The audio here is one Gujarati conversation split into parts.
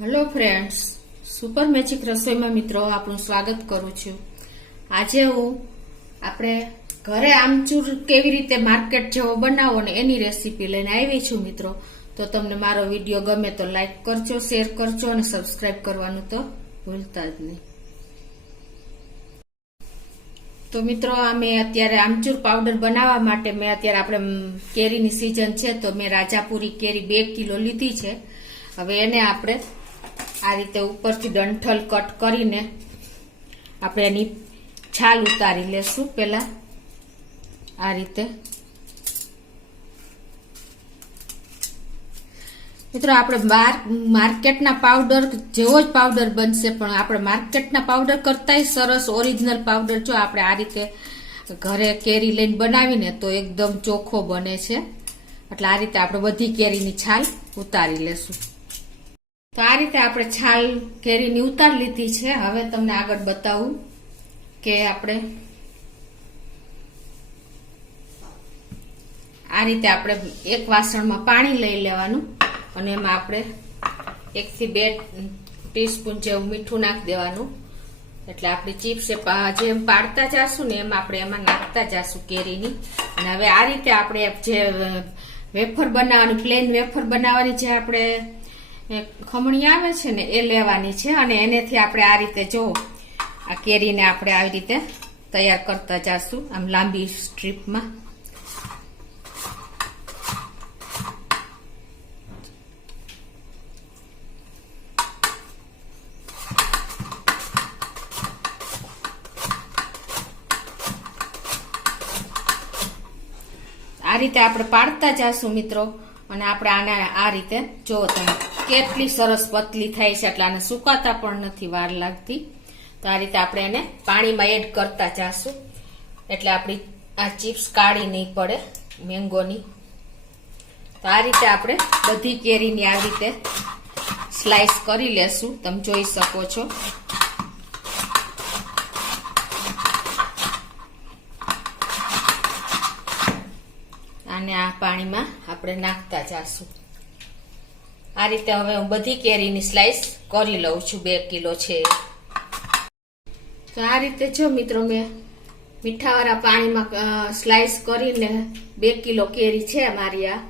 હેલો ફ્રેન્ડ્સ સુપર મેજિક રસોઈમાં મિત્રો આપણું સ્વાગત કરું છું. આજે હું આપણે ઘરે આમચૂર કેવી રીતે માર્કેટ જેવો બનાવો ને એની રેસીપી લઈને આવી છું મિત્રો. તો તમને મારો વીડિયો ગમે તો લાઈક કરજો શેર કરજો અને સબસ્ક્રાઇબ કરવાનું તો ભૂલતા જ નહીં. તો મિત્રો અમે અત્યારે આમચૂર પાવડર બનાવવા માટે મેં અત્યારે આપણે કેરીની સિઝન છે, તો મેં રાજાપુરી કેરી બે કિલો લીધી છે. હવે એને આપણે આ રીતે ઉપરથી ડંઠલ કટ કરીને આપણે એની છાલ ઉતારી લેશું પેલા આ રીતે. મિત્રો, આપણે માર્કેટના પાવડર જેવો જ પાવડર બનશે, પણ આપણે માર્કેટના પાવડર કરતાંય સરસ ઓરિજિનલ પાવડર જો આપણે આ રીતે ઘરે કેરી લઈને બનાવીને તો એકદમ ચોખ્ખો બને છે. એટલે આ રીતે આપણે બધી કેરીની છાલ ઉતારી લેશું. તો આ રીતે આપણે છાલ કેરીની ઉતાર લીધી છે. હવે તમને આગળ બતાવું કે આપણે આ રીતે આપણે એક વાસણમાં પાણી લઈ લેવાનું અને એમાં આપણે એકથી બે ટીસ્પૂન જેવું મીઠું નાખી દેવાનું. એટલે આપણી ચીપ્સ જે પાડતા જાશું ને એમ આપણે એમાં નાખતા જાશું કેરીની. અને હવે આ રીતે આપણે જે વેફર બનાવવાની, પ્લેન વેફર બનાવવાની જે આપણે એ ખમણી આવે છે ને એ લેવાની છે અને એનેથી આપણે આ રીતે જો આ કેરીને આપણે આવી રીતે તૈયાર કરતા જશું, આમ લાંબી સ્ટ્રીપમાં. આ રીતે આપણે પાડતા જશું મિત્રો, અને આપણે આને આ રીતે જો તમે કેટલી સરસ પતલી થાય છે એટલે આને સુકાતા પણ નથી વાર લાગતી. તો આ રીતે આપણે એને પાણીમાં એડ કરતા જાશું. એટલે આપણી આ ચિપ્સ કાળી નહીં પડે મેંગોની. તો આ રીતે આપણે બધી કેરીની આ રીતે સ્લાઇસ કરી લેશું. તમે જોઈ શકો છો. અને આ પાણીમાં આપણે નાખતા જાશું. આ રીતે હવે હું બધી કેરીની સ્લાઇસ કરી લઉં છું. બે કિલો છે. તો આ રીતે જો મિત્રો મેં મીઠાવાળા પાણીમાં સ્લાઇસ કરીને બે કિલો કેરી છે મારી આ.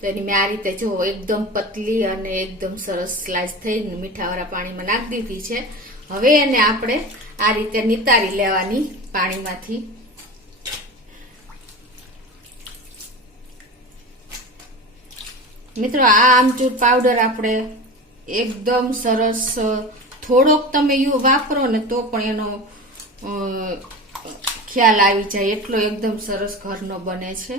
તો એની મેં આ રીતે જો એકદમ પતલી અને એકદમ સરસ સ્લાઇસ થઈને મીઠાવાળા પાણીમાં નાખી દીધી છે. હવે એને આપણે આ રીતે નિતારી લેવાની પાણીમાંથી. મિત્રો, આ આમચૂર પાવડર આપણે એકદમ સરસ થોડોક તમે યુ વાપરો ને તો પણ એનો ખ્યાલ આવી જાય. એટલો એકદમ સરસ ઘરનો બને છે.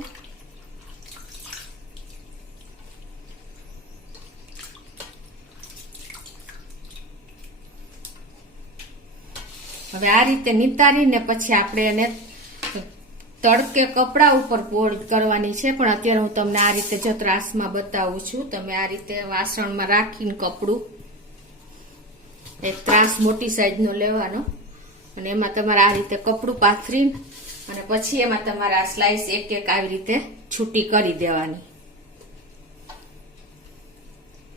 હવે આ રીતે નિતારીને પછી આપણે એને તડકે કપડા ઉપર પોળ કરવાની છે, પણ અત્યારે હું તમને આ રીતે જો ત્રાસમાં બતાવું છું. તમે આ રીતે વાસણમાં રાખીને કપડું એક ત્રાસ મોટી સાઈઝનો લેવાનો, અને એમાં તમારે આ રીતે કપડું પાથરીને, અને પછી એમાં તમારે આ સ્લાઇસ એક એક આવી રીતે છૂટી કરી દેવાની.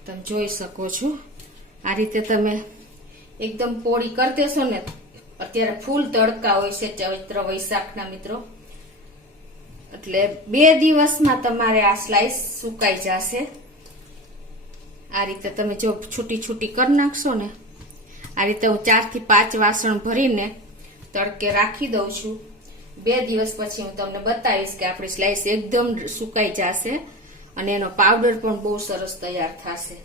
તમે જોઈ શકો છો. આ રીતે તમે એકદમ પોળી કરી દેશો ને, અત્યારે ફૂલ તડકા હોય છે ચૈત્ર વૈશાખના મિત્રો. એટલે બે દિવસમાં તમારે આ સ્લાઇસ સુકાઈ જશે. આ રીતે તમે જો છૂટી છૂટી કરી નાખશો ને, આ રીતે હું ચારથી પાંચ વાસણ ભરીને તડકે રાખી દઉં છું. બે દિવસ પછી હું તમને બતાવીશ કે આપણી સ્લાઇસ એકદમ સુકાઈ જશે અને એનો પાવડર પણ બહુ સરસ તૈયાર થશે.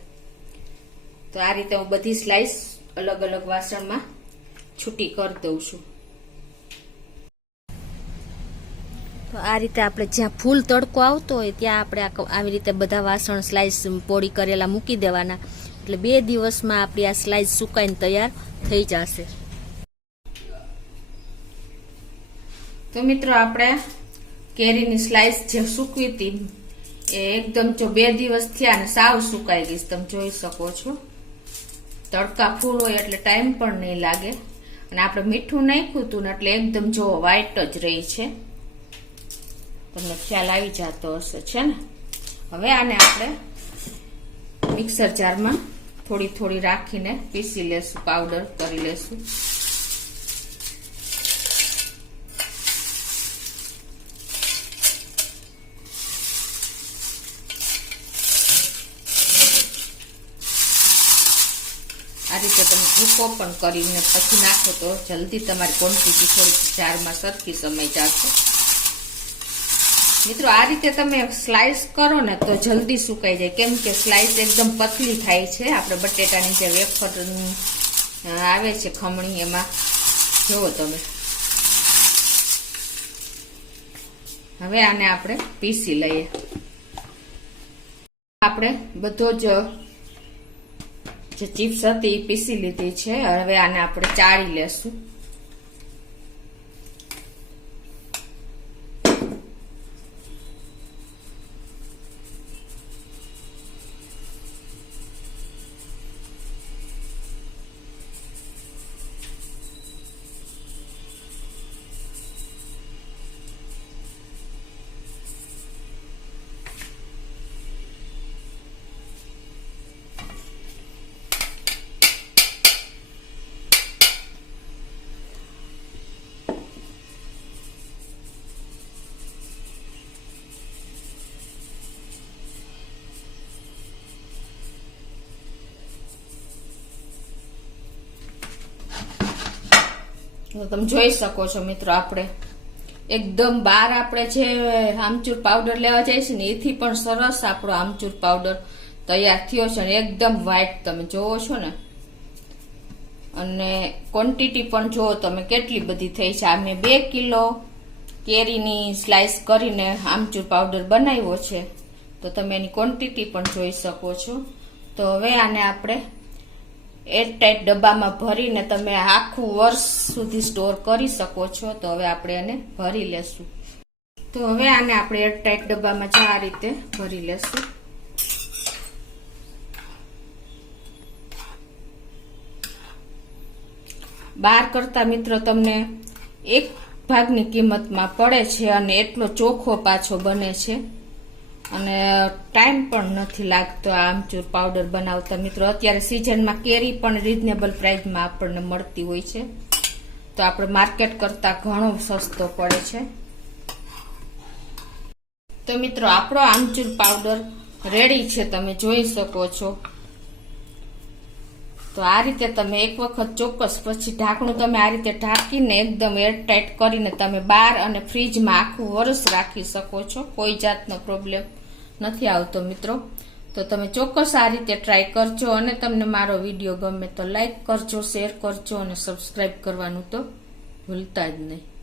તો આ રીતે હું બધી સ્લાઇસ અલગ અલગ વાસણમાં છૂટી કરી દઉં છું. તો આ રીતે આપણે જ્યાં ફૂલ તડકો આવતો હોય ત્યાં આપણે આવી રીતે બધા વાસણ સ્લાઇસ પોળી કરેલા મૂકી દેવાના. એટલે બે દિવસમાં આપણી આ સ્લાઇસ સુકાઈને તૈયાર થઈ જશે. તો મિત્રો આપણે કેરીની સ્લાઇસ જે સૂકવી હતી એ એકદમ જો બે દિવસ થયા અને સાવ સુકાઈ ગઈ તમે જોઈ શકો છો. તડકા ફૂલ હોય એટલે ટાઈમ પણ નહીં લાગે. અને આપણે મીઠું નાખ્યું હતું ને એટલે એકદમ જો વ્હાઈટ જ રહી છે. તમને ખ્યાલ આવી જતો હશે, છે ને? હવે આને આપણે મિક્સર જારમાં થોડી થોડી રાખીને પીસી લેશું, પાવડર કરી લેશું. આ રીતે તમે ભૂકો પણ કરીને પછી નાખો તો જલ્દી તમારી ક્વોન્ટિટી થોડી જારમાં સરખી સમય જશે. મિત્રો, આ રીતે તમે સ્લાઇસ કરો ને તો જલ્દી સુકાઈ જાય. કેમ કે સ્લાઇસ એકદમ પતલી થાય છે. આપણે બટેટાની જે વેફર આવે છે ખમણી, એમાં જુઓ તમે. હવે આને આપણે પીસી લઈએ. આપણે બધો જ, જે ચિપ્સ હતી એ પીસી લીધી છે. હવે આને આપણે ચાળી લેશું. તમે જોઈ શકો છો મિત્રો આપણે. એકદમ બાર આપણે જે આમચૂર પાવડર લેવા છે ને, એથી પણ સરસ આપણો આમચૂર પાવડર તૈયાર થયો છે ને, એકદમ વ્હાઈટ તમે જોવો છો ને. અને ક્વોન્ટિટી પણ જુઓ તમે કેટલી બધી થઈ છે. આ મેં બે કિલો કેરીની સ્લાઇસ કરીને આમચૂર પાવડર બનાવ્યો છે. તો તમે એની ક્વોન્ટિટી પણ જોઈ શકો છો. તો હવે આને આપણે એરટાઈટ ડબ્બામાં ભરીને તમે આખું વર્ષ સુધી સ્ટોર કરી શકો છો. તો હવે આપણે એને ભરી લેશું. તો હવે આને આપણે એરટાઈટ ડબ્બામાં જ આ રીતે ભરી લેશું. બાર કરતા મિત્રો તમને એક ભાગની કિંમતમાં પડે છે અને એટલો ચોખ્ખો પાછો બને છે. અને ટાઈમ પણ નથી લાગતો આમચૂર પાવડર બનાવતા. મિત્રો, અત્યારે સિઝનમાં કેરી પણ રિઝનેબલ પ્રાઇસમાં આપણને મળતી હોય છે. તો આપણે માર્કેટ કરતા ઘણો સસ્તો પડે છે. તો મિત્રો, આપણો આમચૂર પાવડર રેડી છે. તમે જોઈ શકો છો. તો આ રીતે તમે એક વખત ચોક્કસ પછી ઢાંકણું તમે આ રીતે ઢાંકીને એકદમ એરટાઈટ કરીને તમે બાર અને ફ્રીજમાં આખું વરસ રાખી શકો છો. કોઈ જાતનો પ્રોબ્લેમ નથી આવતો, મિત્રો. તો તમે ચોક્કસ આ રીતે ટ્રાય કરજો અને તમને મારો વીડિયો ગમે તો લાઇક કરજો શેર કરજો અને સબસ્ક્રાઈબ કરવાનું તો ભૂલતા જ નહીં.